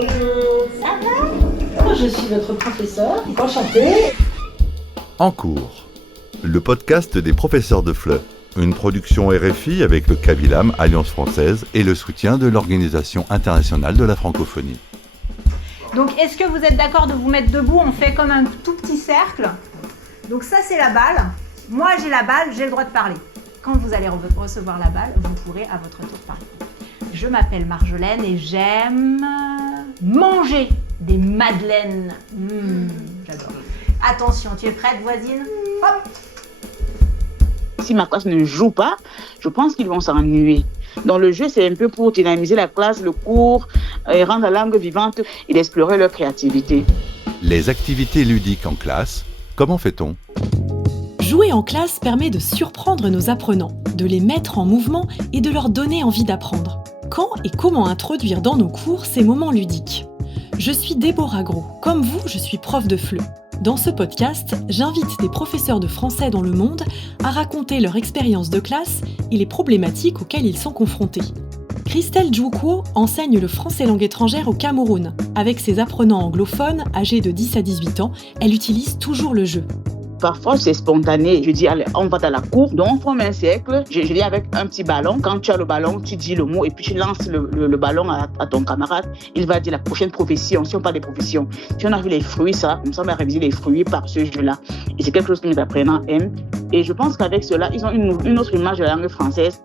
Bonjour. Ça va? Moi, je suis votre professeur. Enchantée. En cours, le podcast des professeurs de FLE, une production RFI avec le CAVILAM, Alliance française, et le soutien de l'Organisation internationale de la francophonie. Donc, est-ce que vous êtes d'accord de vous mettre debout? On fait comme un tout petit cercle. Donc ça, c'est la balle. Moi, j'ai la balle, j'ai le droit de parler. Quand vous allez recevoir la balle, vous pourrez à votre tour parler. Je m'appelle Marjolaine et j'aime manger des madeleines. J'adore. Attention, tu es prête, voisine? Hop! Si ma classe ne joue pas, je pense qu'ils vont s'ennuyer. Dans le jeu, c'est un peu pour dynamiser la classe, le cours, et rendre la langue vivante et d'explorer leur créativité. Les activités ludiques en classe, comment fait-on? Jouer en classe permet de surprendre nos apprenants, de les mettre en mouvement et de leur donner envie d'apprendre. Quand et comment introduire dans nos cours ces moments ludiques? Je suis Déborah Gros. Comme vous, je suis prof de FLE. Dans ce podcast, j'invite des professeurs de français dans le monde à raconter leur expérience de classe et les problématiques auxquelles ils sont confrontés. Christelle Djoukwo enseigne le français langue étrangère au Cameroun. Avec ses apprenants anglophones âgés de 10 à 18 ans, elle utilise toujours le jeu. Parfois, c'est spontané. Je dis, allez, on va dans la cour. Donc, on forme un cercle. Je viens avec un petit ballon. Quand tu as le ballon, tu dis le mot et puis tu lances le ballon à ton camarade. Il va dire la prochaine profession, si on parle des professions. Si on a vu les fruits, ça, comme ça, on va réviser les fruits par ce jeu-là. Et c'est quelque chose que mes apprenants aiment. Et je pense qu'avec cela, ils ont une autre image de la langue française.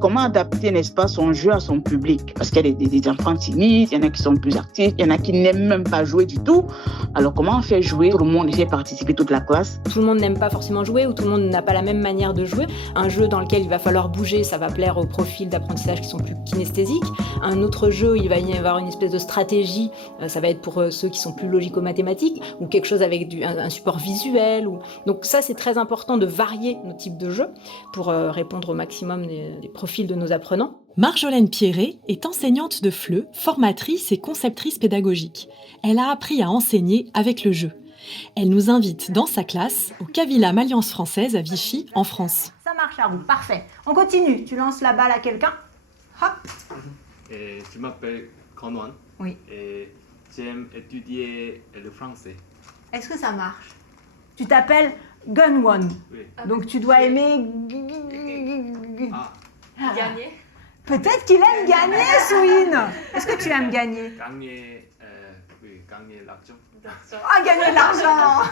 Comment adapter, n'est-ce pas, son jeu à son public? Parce qu'il y a des enfants timides, il y en a qui sont plus actifs, il y en a qui n'aiment même pas jouer du tout. Alors, comment on fait jouer tout le monde et faire participer toute la classe? Tout le monde n'aime pas forcément jouer ou tout le monde n'a pas la même manière de jouer. Un jeu dans lequel il va falloir bouger, ça va plaire aux profils d'apprentissage qui sont plus kinesthésiques. Un autre jeu, il va y avoir une espèce de stratégie, ça va être pour ceux qui sont plus logico-mathématiques ou quelque chose avec un support visuel. Donc ça, c'est très important de varier nos types de jeux pour répondre au maximum des profils de nos apprenants. Marjolaine Pierret est enseignante de FLE, formatrice et conceptrice pédagogique. Elle a appris à enseigner avec le jeu. Elle nous invite dans sa classe au CAVILAM Alliance française à Vichy, en France. Ça marche à vous, parfait. On continue, tu lances la balle à quelqu'un. Hop. Et je m'appelle Conwan. Oui. Et j'aime étudier le français. Est-ce que ça marche? Tu t'appelles Gunwon. Oui. Donc tu dois aimer... Gagner. Peut-être qu'il aime gagner, Souine. Est-ce que tu aimes gagner? Gagner l'argent. Ah, gagner de l'argent.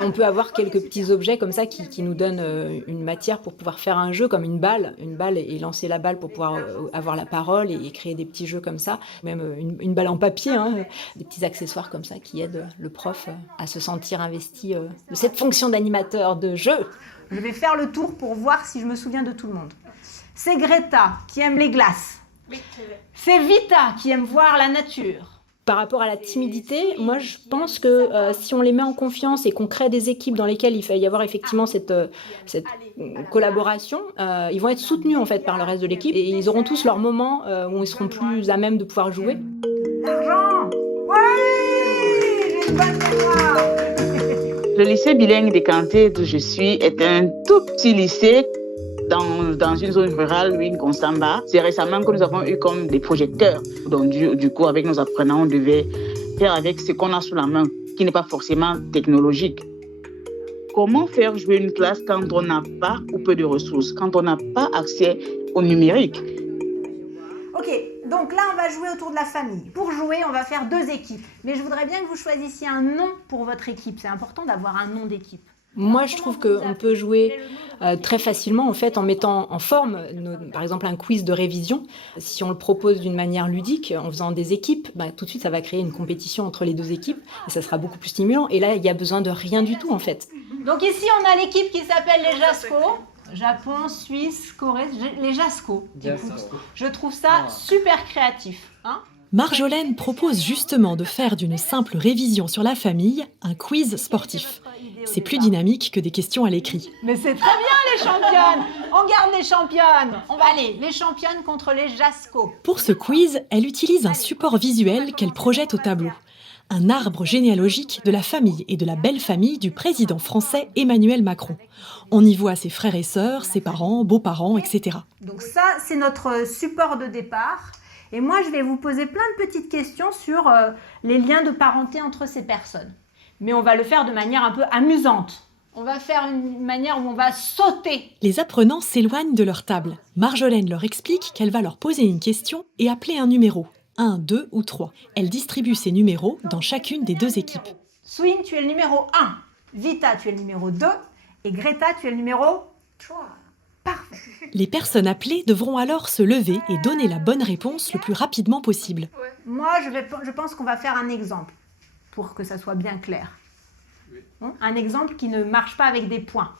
On peut avoir quelques petits objets comme ça qui nous donnent une matière pour pouvoir faire un jeu, comme une balle et lancer la balle pour pouvoir avoir la parole et créer des petits jeux comme ça. Même une balle en papier, des petits accessoires comme ça qui aident le prof à se sentir investi de cette fonction d'animateur de jeu. Je vais faire le tour pour voir si je me souviens de tout le monde. C'est Greta qui aime les glaces. C'est Vita qui aime voir la nature. Par rapport à la timidité, moi je pense que si on les met en confiance et qu'on crée des équipes dans lesquelles il va y avoir effectivement cette collaboration, ils vont être soutenus en fait par le reste de l'équipe et ils auront tous leur moment où ils seront plus à même de pouvoir jouer. L'argent! Oui! J'ai une bonne mémoire! Le lycée bilingue des Cantés d'où je suis est un tout petit lycée dans une zone rurale, Louis Consamba. C'est récemment que nous avons eu comme des projecteurs. Donc du coup, avec nos apprenants, on devait faire avec ce qu'on a sous la main, qui n'est pas forcément technologique. Comment faire jouer une classe quand on n'a pas ou peu de ressources, quand on n'a pas accès au numérique? Ok, donc là on va jouer autour de la famille. Pour jouer, on va faire 2 équipes. Mais je voudrais bien que vous choisissiez un nom pour votre équipe. C'est important d'avoir un nom d'équipe. Moi, je trouve qu'on peut jouer très facilement en fait en mettant en forme, par exemple, un quiz de révision. Si on le propose d'une manière ludique, en faisant des équipes, tout de suite, ça va créer une compétition entre les 2 équipes et ça sera beaucoup plus stimulant. Et là, il y a besoin de rien du tout en fait. Donc ici, on a l'équipe qui s'appelle les Jasco. Japon, Suisse, Corée, les Jasco. Je trouve ça super créatif. Marjolaine propose justement de faire d'une simple révision sur la famille un quiz sportif. C'est plus dynamique que des questions à l'écrit. Mais c'est très bien les championnes. On garde les championnes. On va aller, les championnes contre les Jasco. Pour ce quiz, elle utilise un support visuel qu'elle projette au tableau. Un arbre généalogique de la famille et de la belle famille du président français Emmanuel Macron. On y voit ses frères et sœurs, ses parents, beaux-parents, etc. Donc ça, c'est notre support de départ. Et moi, je vais vous poser plein de petites questions sur les liens de parenté entre ces personnes. Mais on va le faire de manière un peu amusante. On va faire une manière où on va sauter. Les apprenants s'éloignent de leur table. Marjolaine leur explique qu'elle va leur poser une question et appeler un numéro. 1, 2 ou 3. Elle distribue ces numéros dans chacune des 2 équipes. Swin, tu es le numéro 1. Vita, tu es le numéro 2. Et Greta, tu es le numéro 3. Parfait. Les personnes appelées devront alors se lever et donner la bonne réponse le plus rapidement possible. Moi, je pense qu'on va faire un exemple pour que ça soit bien clair. Un exemple qui ne marche pas avec des points.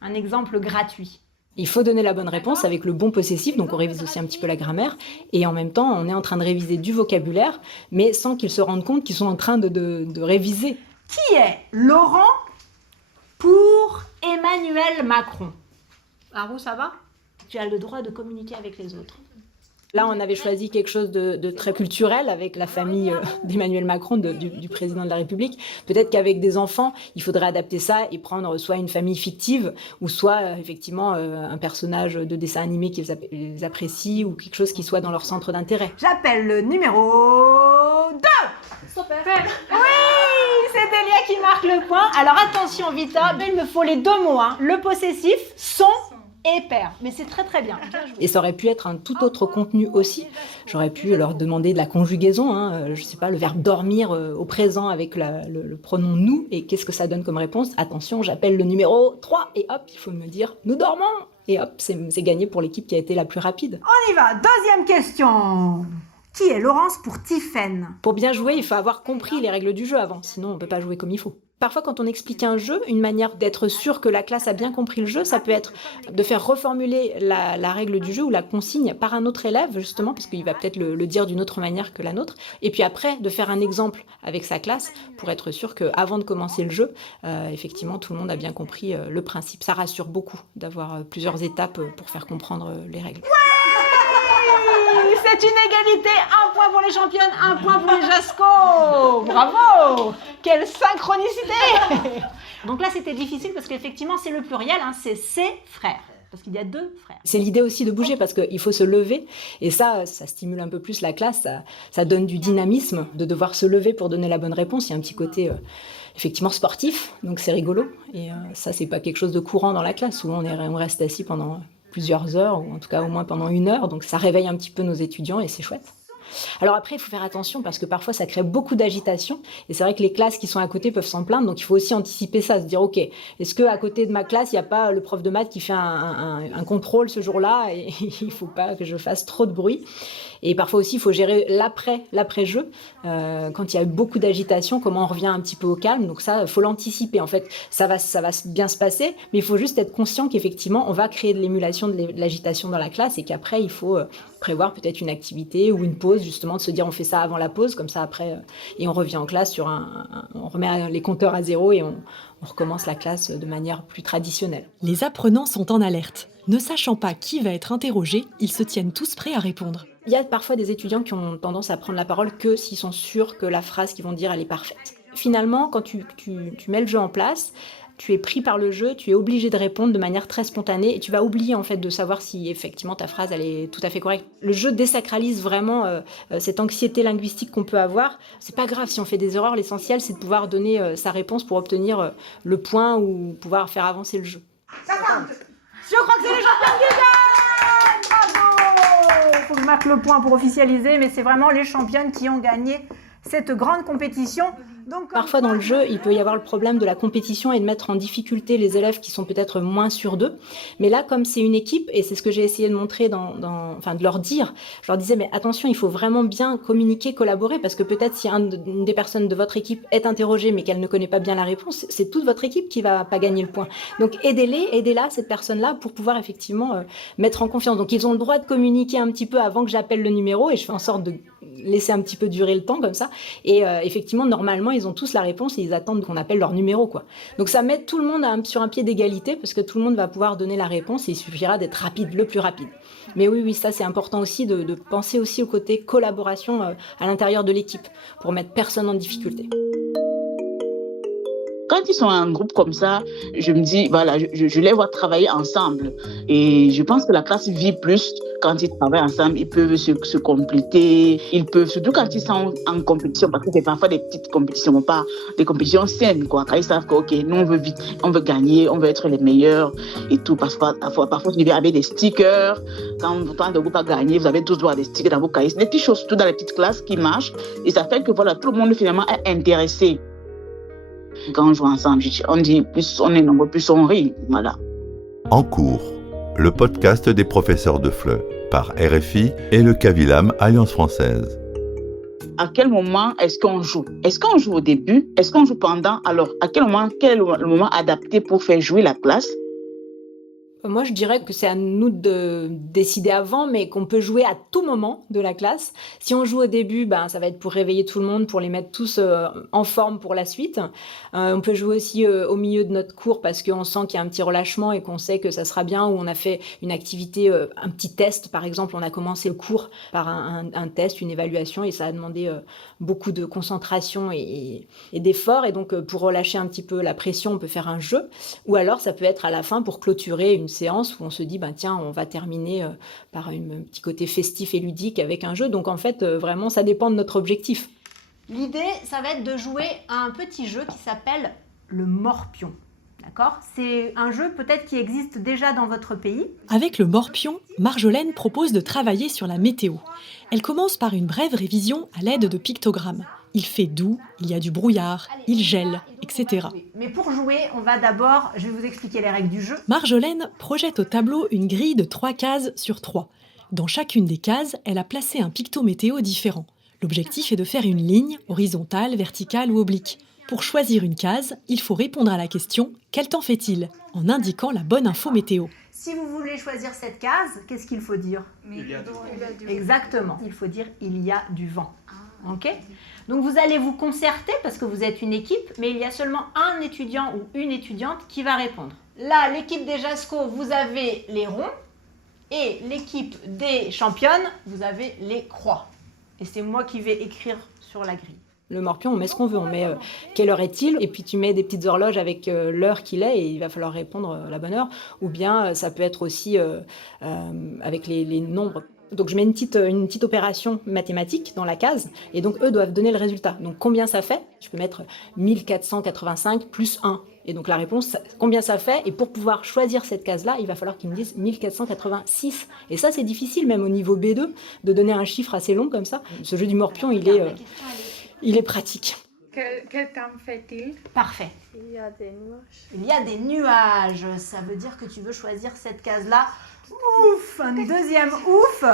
Un exemple gratuit. Il faut donner la bonne réponse avec le bon possessif, donc on révise aussi un petit peu la grammaire, et en même temps, on est en train de réviser du vocabulaire, mais sans qu'ils se rendent compte qu'ils sont en train de réviser. Qui est Laurent pour Emmanuel Macron? Arou, ça va? Tu as le droit de communiquer avec les autres. Là, on avait choisi quelque chose de très culturel avec la famille d'Emmanuel Macron, du président de la République. Peut-être qu'avec des enfants, il faudrait adapter ça et prendre soit une famille fictive, ou soit effectivement un personnage de dessin animé qu'ils apprécient, ou quelque chose qui soit dans leur centre d'intérêt. J'appelle le numéro 2. Super. Oui, c'est Delia qui marque le point. Alors attention Vita, il me faut les 2 mots, hein. Le possessif, son et père. Mais c'est très très bien. Et ça aurait pu être un tout autre contenu aussi. J'aurais pu leur demander de la conjugaison, hein, je sais pas, le verbe dormir au présent avec le pronom nous, et qu'est-ce que ça donne comme réponse? Attention, j'appelle le numéro 3, et hop, il faut me dire nous dormons. Et hop, c'est gagné pour l'équipe qui a été la plus rapide. On y va, 2e question. Qui est Laurence pour Tiffaine? Pour bien jouer, il faut avoir compris les règles du jeu avant, sinon on peut pas jouer comme il faut. Parfois, quand on explique un jeu, une manière d'être sûr que la classe a bien compris le jeu, ça peut être de faire reformuler la règle du jeu ou la consigne par un autre élève, justement, parce qu'il va peut-être le dire d'une autre manière que la nôtre. Et puis après, de faire un exemple avec sa classe pour être sûr qu'avant de commencer le jeu, effectivement, tout le monde a bien compris le principe. Ça rassure beaucoup d'avoir plusieurs étapes pour faire comprendre les règles. C'est une égalité, 1 point pour les championnes, 1 point pour les Jasco. Bravo. Quelle synchronicité. Donc là, c'était difficile parce qu'effectivement, c'est le pluriel, hein, c'est ses frères. Parce qu'il y a 2 frères. C'est l'idée aussi de bouger parce qu'il faut se lever. Et ça stimule un peu plus la classe, ça donne du dynamisme de devoir se lever pour donner la bonne réponse. Il y a un petit côté effectivement sportif, donc c'est rigolo. Et ça, c'est pas quelque chose de courant dans la classe. Souvent, on reste assis pendant plusieurs heures, ou en tout cas au moins pendant 1 heure, donc ça réveille un petit peu nos étudiants et c'est chouette. Alors après, il faut faire attention parce que parfois ça crée beaucoup d'agitation et c'est vrai que les classes qui sont à côté peuvent s'en plaindre, donc il faut aussi anticiper ça, se dire ok, est-ce qu'à côté de ma classe, il n'y a pas le prof de maths qui fait un contrôle ce jour-là et il ne faut pas que je fasse trop de bruit. Et parfois aussi, il faut gérer l'après-jeu. Quand il y a eu beaucoup d'agitation, comment on revient un petit peu au calme. Donc ça, il faut l'anticiper. En fait, ça va bien se passer, mais il faut juste être conscient qu'effectivement, on va créer de l'émulation, de l'agitation dans la classe et qu'après, il faut prévoir peut-être une activité ou une pause, justement, de se dire on fait ça avant la pause, comme ça après, et on revient en classe on remet les compteurs à 0 et on recommence la classe de manière plus traditionnelle. Les apprenants sont en alerte. Ne sachant pas qui va être interrogé, ils se tiennent tous prêts à répondre. Il y a parfois des étudiants qui ont tendance à prendre la parole que s'ils sont sûrs que la phrase qu'ils vont dire, elle est parfaite. Finalement, quand tu mets le jeu en place, tu es pris par le jeu, tu es obligé de répondre de manière très spontanée et tu vas oublier en fait de savoir si effectivement ta phrase elle est tout à fait correcte. Le jeu désacralise vraiment cette anxiété linguistique qu'on peut avoir. C'est pas grave si on fait des erreurs, l'essentiel c'est de pouvoir donner sa réponse pour obtenir le point ou pouvoir faire avancer le jeu. Ça compte. Je crois que c'est les championnes qui gagnent. Bravo. Faut que je marque le point pour officialiser, mais c'est vraiment les championnes qui ont gagné cette grande compétition. Donc, parfois dans le jeu, il peut y avoir le problème de la compétition et de mettre en difficulté les élèves qui sont peut-être moins sûrs d'eux. Mais là, comme c'est une équipe, et c'est ce que j'ai essayé de montrer, de leur dire, je leur disais, mais attention, il faut vraiment bien communiquer, collaborer, parce que peut-être si une des personnes de votre équipe est interrogée, mais qu'elle ne connaît pas bien la réponse, c'est toute votre équipe qui va pas gagner le point. Donc aidez-la, cette personne-là, pour pouvoir effectivement mettre en confiance. Donc ils ont le droit de communiquer un petit peu avant que j'appelle le numéro, et je fais en sorte de laisser un petit peu durer le temps comme ça. Et effectivement, normalement, ils ont tous la réponse et ils attendent qu'on appelle leur numéro, quoi. Donc ça met tout le monde sur un pied d'égalité parce que tout le monde va pouvoir donner la réponse et il suffira d'être rapide, le plus rapide. Mais oui, ça c'est important aussi de penser aussi au côté collaboration à l'intérieur de l'équipe pour mettre personne en difficulté. Quand quand ils sont en groupe comme ça, je me dis, voilà, je les vois travailler ensemble. Et je pense que la classe vit plus quand ils travaillent ensemble. Ils peuvent se compléter, ils peuvent, surtout quand ils sont en compétition, parce que c'est parfois des petites compétitions, pas des compétitions saines, quoi. Quand ils savent que, OK, nous, on veut vite, on veut gagner, on veut être les meilleurs et tout. Parfois, vous devez avoir des stickers. Quand le groupe a gagné, vous avez tous droit à des stickers dans vos cahiers. C'est des petites choses, surtout dans les petites classes qui marchent. Et ça fait que, voilà, tout le monde, finalement, est intéressé. Quand on joue ensemble, on dit plus on est nombreux, plus on rit. Voilà. En cours, le podcast des professeurs de FLE par RFI et le CAVILAM Alliance française. À quel moment est-ce qu'on joue? Est-ce qu'on joue au début? Est-ce qu'on joue pendant? Alors, à quel moment, quel est le moment adapté pour faire jouer la classe? Moi, je dirais que c'est à nous de décider avant, mais qu'on peut jouer à tout moment de la classe. Si on joue au début, ça va être pour réveiller tout le monde, pour les mettre tous en forme pour la suite. On peut jouer aussi au milieu de notre cours parce qu'on sent qu'il y a un petit relâchement et qu'on sait que ça sera bien, ou on a fait une activité, un petit test, par exemple. On a commencé le cours par un test, une évaluation, et ça a demandé beaucoup de concentration et d'effort. Et donc, pour relâcher un petit peu la pression, on peut faire un jeu. Ou alors, ça peut être à la fin pour clôturer une séance où on se dit, tiens, on va terminer par un petit côté festif et ludique avec un jeu. Donc, en fait, vraiment, ça dépend de notre objectif. L'idée, ça va être de jouer à un petit jeu qui s'appelle le morpion. D'accord ? C'est un jeu peut-être qui existe déjà dans votre pays. Avec le morpion, Marjolaine propose de travailler sur la météo. Elle commence par une brève révision à l'aide de pictogrammes. Il fait doux, il y a du brouillard, il gèle, etc. Mais pour jouer, on va d'abord, je vais vous expliquer les règles du jeu. Marjolaine projette au tableau une grille de 3 cases sur 3. Dans chacune des cases, elle a placé un picto-météo différent. L'objectif est de faire une ligne, horizontale, verticale ou oblique. Pour choisir une case, il faut répondre à la question « Quel temps fait-il ?» en indiquant la bonne info météo. Si vous voulez choisir cette case, qu'est-ce qu'il faut dire ? Il y a du vent. Exactement, il faut dire « il y a du vent ». Ok ? Donc vous allez vous concerter parce que vous êtes une équipe, mais il y a seulement un étudiant ou une étudiante qui va répondre. Là, l'équipe des JASCO, vous avez les ronds, et l'équipe des championnes, vous avez les croix. Et c'est moi qui vais écrire sur la grille. Le morpion, on met ce qu'on veut, on met quelle heure est-il, et puis tu mets des petites horloges avec l'heure qu'il est, et il va falloir répondre à la bonne heure. Ou bien ça peut être aussi avec les nombres. Donc je mets une petite opération mathématique dans la case, et donc eux doivent donner le résultat. Donc combien ça fait ? Je peux mettre 1485 plus 1. Et donc la réponse, combien ça fait ? Et pour pouvoir choisir cette case-là, il va falloir qu'ils me disent 1486. Et ça, c'est difficile, même au niveau B2, de donner un chiffre assez long comme ça. Ce jeu du morpion, il est pratique. Quel temps fait-il ? Parfait. Il y a des nuages. Il y a des nuages. Ça veut dire que tu veux choisir cette case-là. Ouf, un deuxième ouf.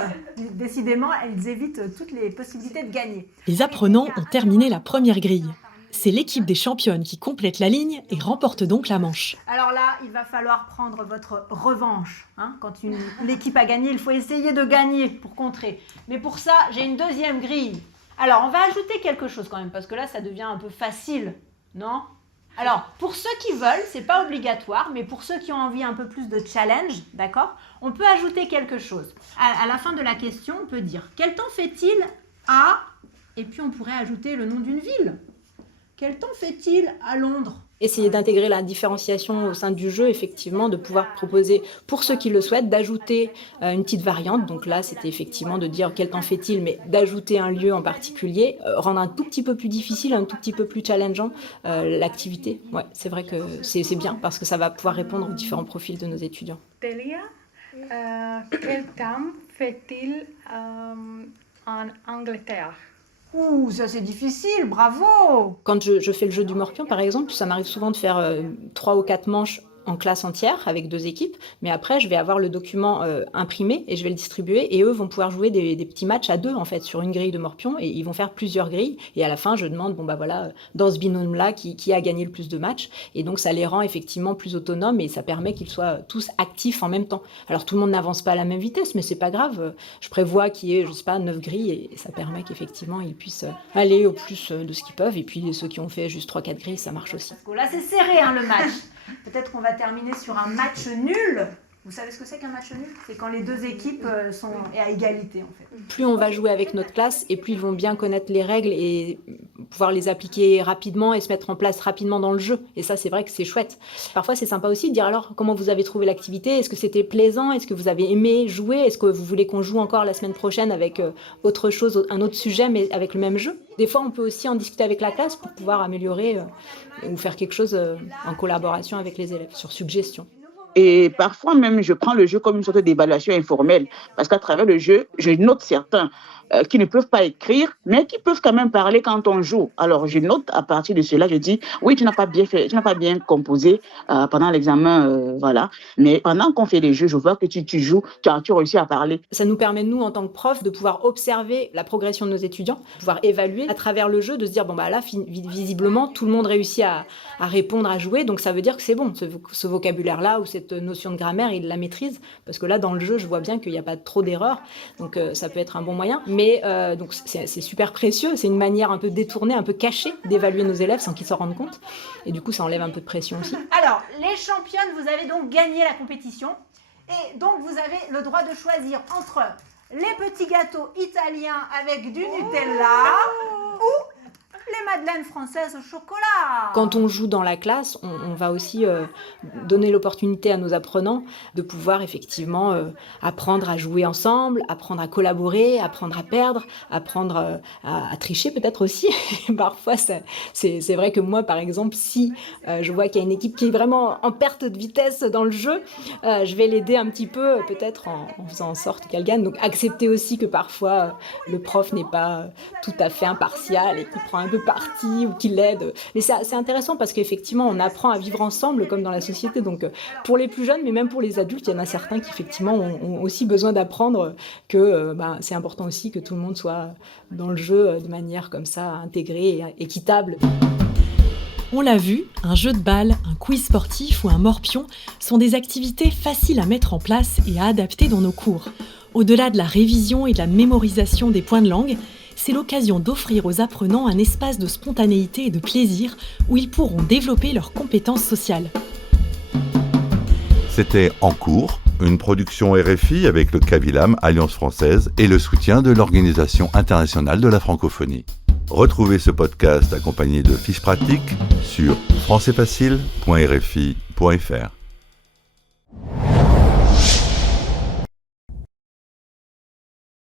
Décidément, elles évitent toutes les possibilités de gagner. Les apprenants ont terminé la première grille. C'est l'équipe des championnes qui complète la ligne et remporte donc la manche. Alors là, il va falloir prendre votre revanche. Quand l'équipe a gagné, il faut essayer de gagner pour contrer. Mais pour ça, j'ai une deuxième grille. Alors, on va ajouter quelque chose quand même, parce que là, ça devient un peu facile, non ? Alors, pour ceux qui veulent, c'est pas obligatoire, mais pour ceux qui ont envie un peu plus de challenge, d'accord ? On peut ajouter quelque chose. À la fin de la question, on peut dire « Quel temps fait-il à… » Et puis, on pourrait ajouter le nom d'une ville. « Quel temps fait-il à Londres ?» Essayer d'intégrer la différenciation au sein du jeu, effectivement, de pouvoir proposer, pour ceux qui le souhaitent, d'ajouter une petite variante. Donc là, c'était effectivement de dire quel temps fait-il, mais d'ajouter un lieu en particulier, rendre un tout petit peu plus difficile, un tout petit peu plus challengeant l'activité. Ouais, c'est vrai que c'est bien parce que ça va pouvoir répondre aux différents profils de nos étudiants. Delia, quel temps fait-il en Angleterre ? Ouh, ça c'est difficile, bravo! Quand je fais le jeu du morpion, par exemple, ça m'arrive souvent de faire 3 ou 4 manches en classe entière avec 2 équipes, mais après je vais avoir le document imprimé et je vais le distribuer et eux vont pouvoir jouer des petits matchs à 2 en fait sur une grille de morpion et ils vont faire plusieurs grilles et à la fin je demande dans ce binôme là qui a gagné le plus de matchs et donc ça les rend effectivement plus autonomes et ça permet qu'ils soient tous actifs en même temps. Alors tout le monde n'avance pas à la même vitesse mais c'est pas grave, je prévois qu'il y ait 9 grilles et ça permet qu'effectivement ils puissent aller au plus de ce qu'ils peuvent et puis ceux qui ont fait juste 3-4 grilles ça marche aussi. Là c'est serré le match. Peut-être qu'on va terminer sur un match nul. Vous savez ce que c'est qu'un match nul? C'est quand les deux équipes sont à égalité en fait. Plus on va jouer avec notre classe et plus ils vont bien connaître les règles et pouvoir les appliquer rapidement et se mettre en place rapidement dans le jeu. Et ça, c'est vrai que c'est chouette. Parfois, c'est sympa aussi de dire alors comment vous avez trouvé l'activité? Est-ce que c'était plaisant? Est-ce que vous avez aimé jouer? Est-ce que vous voulez qu'on joue encore la semaine prochaine avec autre chose, un autre sujet, mais avec le même jeu? Des fois, on peut aussi en discuter avec la classe pour pouvoir améliorer ou faire quelque chose en collaboration avec les élèves, sur suggestion. Et parfois même, je prends le jeu comme une sorte d'évaluation informelle, parce qu'à travers le jeu, je note certains qui ne peuvent pas écrire, mais qui peuvent quand même parler quand on joue. Alors, je note à partir de cela, je dis, oui, tu n'as pas bien fait, tu n'as pas bien composé pendant l'examen, voilà. Mais pendant qu'on fait les jeux, je vois que tu joues, tu as réussi à parler. Ça nous permet, nous, en tant que profs, de pouvoir observer la progression de nos étudiants, de pouvoir évaluer à travers le jeu, de se dire, bon, bah là, visiblement, tout le monde réussit à répondre, à jouer, donc ça veut dire que c'est bon, ce vocabulaire-là ou cette notion de grammaire, il la maîtrise, parce que là, dans le jeu, je vois bien qu'il n'y a pas trop d'erreurs, donc ça peut être un bon moyen. Mais donc c'est super précieux, c'est une manière un peu détournée, un peu cachée d'évaluer nos élèves sans qu'ils s'en rendent compte. Et du coup, ça enlève un peu de pression aussi. Alors, les championnes, vous avez donc gagné la compétition. Et donc, vous avez le droit de choisir entre les petits gâteaux italiens avec du Nutella ou les madeleines françaises au chocolat. Quand on joue dans la classe, on va aussi donner l'opportunité à nos apprenants de pouvoir effectivement apprendre à jouer ensemble, apprendre à collaborer, apprendre à perdre, apprendre à tricher peut-être aussi. Parfois, c'est vrai que moi, par exemple, si je vois qu'il y a une équipe qui est vraiment en perte de vitesse dans le jeu, je vais l'aider un petit peu, peut-être en faisant en sorte qu'elle gagne. Donc accepter aussi que parfois le prof n'est pas tout à fait impartial et qu'il prend un peu parti ou qui l'aide. Mais c'est intéressant parce qu'effectivement, on apprend à vivre ensemble comme dans la société. Donc, pour les plus jeunes, mais même pour les adultes, il y en a certains qui, effectivement, ont aussi besoin d'apprendre que c'est important aussi que tout le monde soit dans le jeu de manière comme ça, intégrée et équitable. On l'a vu, un jeu de balle, un quiz sportif ou un morpion sont des activités faciles à mettre en place et à adapter dans nos cours. Au-delà de la révision et de la mémorisation des points de langue, c'est l'occasion d'offrir aux apprenants un espace de spontanéité et de plaisir où ils pourront développer leurs compétences sociales. C'était En cours, une production RFI avec le CAVILAM, Alliance française, et le soutien de l'Organisation internationale de la francophonie. Retrouvez ce podcast accompagné de fiches pratiques sur françaisfacile.rfi.fr.